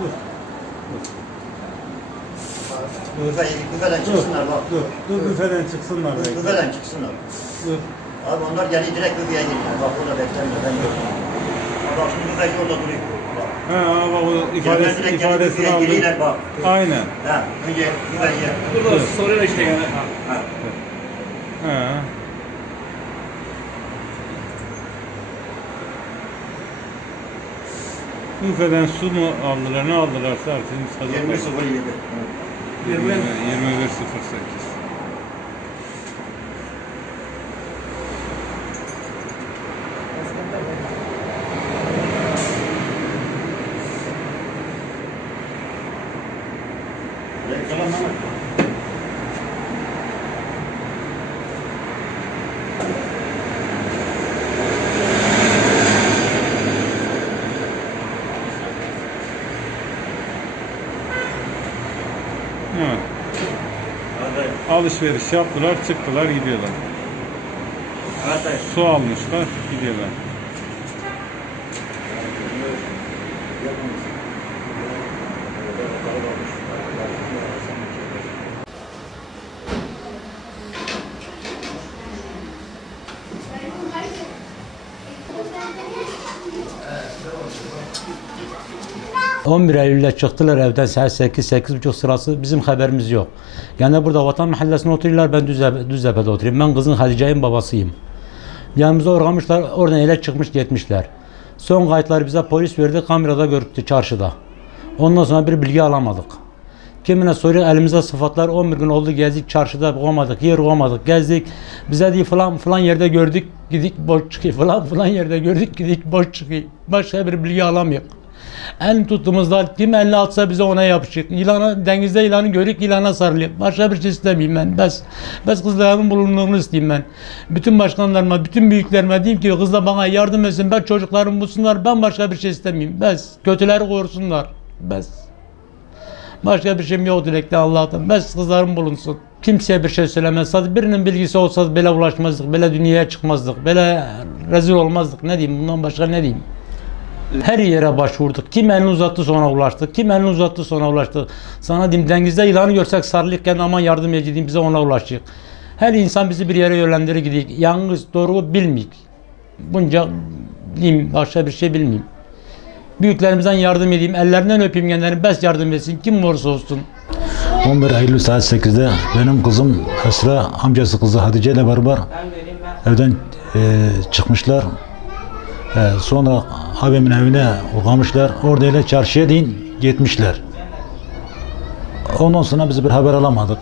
Dur. Büfeden çıksınlar bak. Dur büfeden çıksınlar. Büfeden çıksınlar. Dur. Abi onlar geliyor direkt büfeye giriyorlar. Bak orada beklemiyor. Ben gördüm. Bak şimdi büfeci orada duruyor. He bak o ifadesini aldı. Bak. Aynen. Ha, önce büfeci. Burada soruyor işte yani. Ha. He. Büfeden su mu aldılar, ne aldılarsa artık müsaade. 20.07. 21.08. Selam Mehmet. Evet. Alışveriş yaptılar, çıktılar, gidiyorlar. Evet. Su almışlar, gidiyorlar. ...11 Eylül'de çıktılar evden saat 8-8.30 sırası, bizim haberimiz yok. Yani burada Vatan Mahallesi'ne oturuyorlar, ben Düztepe'de oturuyorum. Ben kızın Hatice'nin babasıyım. Yanımıza uğramışlar, oradan ele çıkmış gitmişler. Son kayıtları bize polis verdi, kamerada görüntü çarşıda. Ondan sonra bir bilgi alamadık. Kimine soruyor, elimizde sıfatlar, 11 gün oldu gezdik, çarşıda bulamadık, yer bulamadık, gezdik. Bize diye falan yerde gördük, gidik boş çıkıyor, falan yerde gördük, gidik boş çıkıyor. Başka bir bilgi alamıyoruz. En tuttuğumuzda kim elini atsa bize ona yapışık. Yılana, denizde yılanı görük, yılana sarılıyor. Başka bir şey istemeyeyim ben. Bes kızlarımın bulunduğunu isteyeyim ben. Bütün başkanlarıma, bütün büyüklerime diyeyim ki kızlar bana yardım etsin. Ben çocuklarım bulsunlar. Ben başka bir şey istemeyeyim. Bes. Kötüleri korusunlar. Bes. Başka bir şeyim yok dilekte Allah'tan. Bes kızlarım bulunsun. Kimseye bir şey söylemez. Sadece birinin bilgisi olsa böyle ulaşmazdık. Böyle dünyaya çıkmazdık. Böyle rezil olmazdık. Ne diyeyim? Bundan başka ne diyeyim? Her yere başvurduk. Kim elini uzattı sonra ulaştık. Kim elini uzattı sonra ulaştık. Sana diyeyim denizde yılanı görsek sarılırken aman yardım edeyim bize ona ulaşacak. Her insan bizi bir yere yönlendirir gidiyor. Yalnız doğru bilmeyik. Bunca diyeyim başka bir şey bilmeyeyim. Büyüklerimizden yardım edeyim. Ellerinden öpeyim kendilerini. Bes yardım etsin. Kim olursa olsun. 11 Eylül saat 8'de benim kızım Esra amcası kızı Hatice ile beraber evden çıkmışlar. Sonra abimin evine uğramışlar. Orada ile çarşıya deyin gitmişler. Ondan sonra biz bir haber alamadık.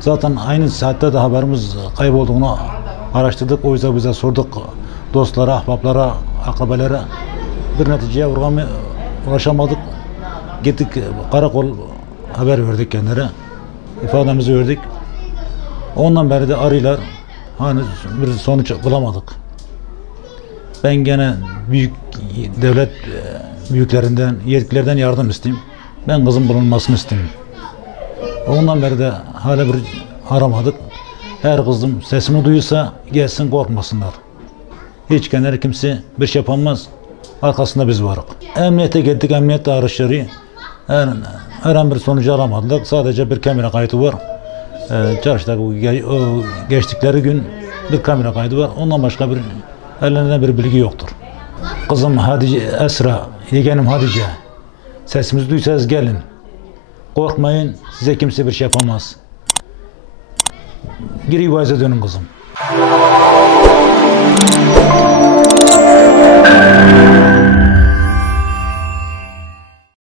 Zaten aynı saatte de haberimiz kaybolduğunu araştırdık. O yüzden bize sorduk dostlara, ahbaplara, akrabalara. Bir neticeye ulaşamadık. Gittik karakol haber verdik kendilerine. İfademizi verdik. Ondan beri de arıyorlar. Hani bir sonuç bulamadık. Ben gene büyük devlet büyüklerinden, yetkililerden yardım isteyeyim. Ben kızım bulunmasını isteyeyim. Ondan beri de hala bir aramadık. Her kızım sesimi duyursa gelsin korkmasınlar. Hiç kendileri kimse bir şey yapamaz. Arkasında biz varız. Emniyete gittik, emniyet de araştırıyor. Herhangi bir sonucu alamadık. Sadece bir kamera kaydı var. Çarşıda geçtikleri gün bir kamera kaydı var. Ondan başka bir ellerinde bir bilgi yoktur. Kızım Hatice, Esra, yeğenim Hatice. Sesimizi duysanız gelin. Korkmayın, size kimse bir şey yapamaz. Geri yuvanıza dönün kızım.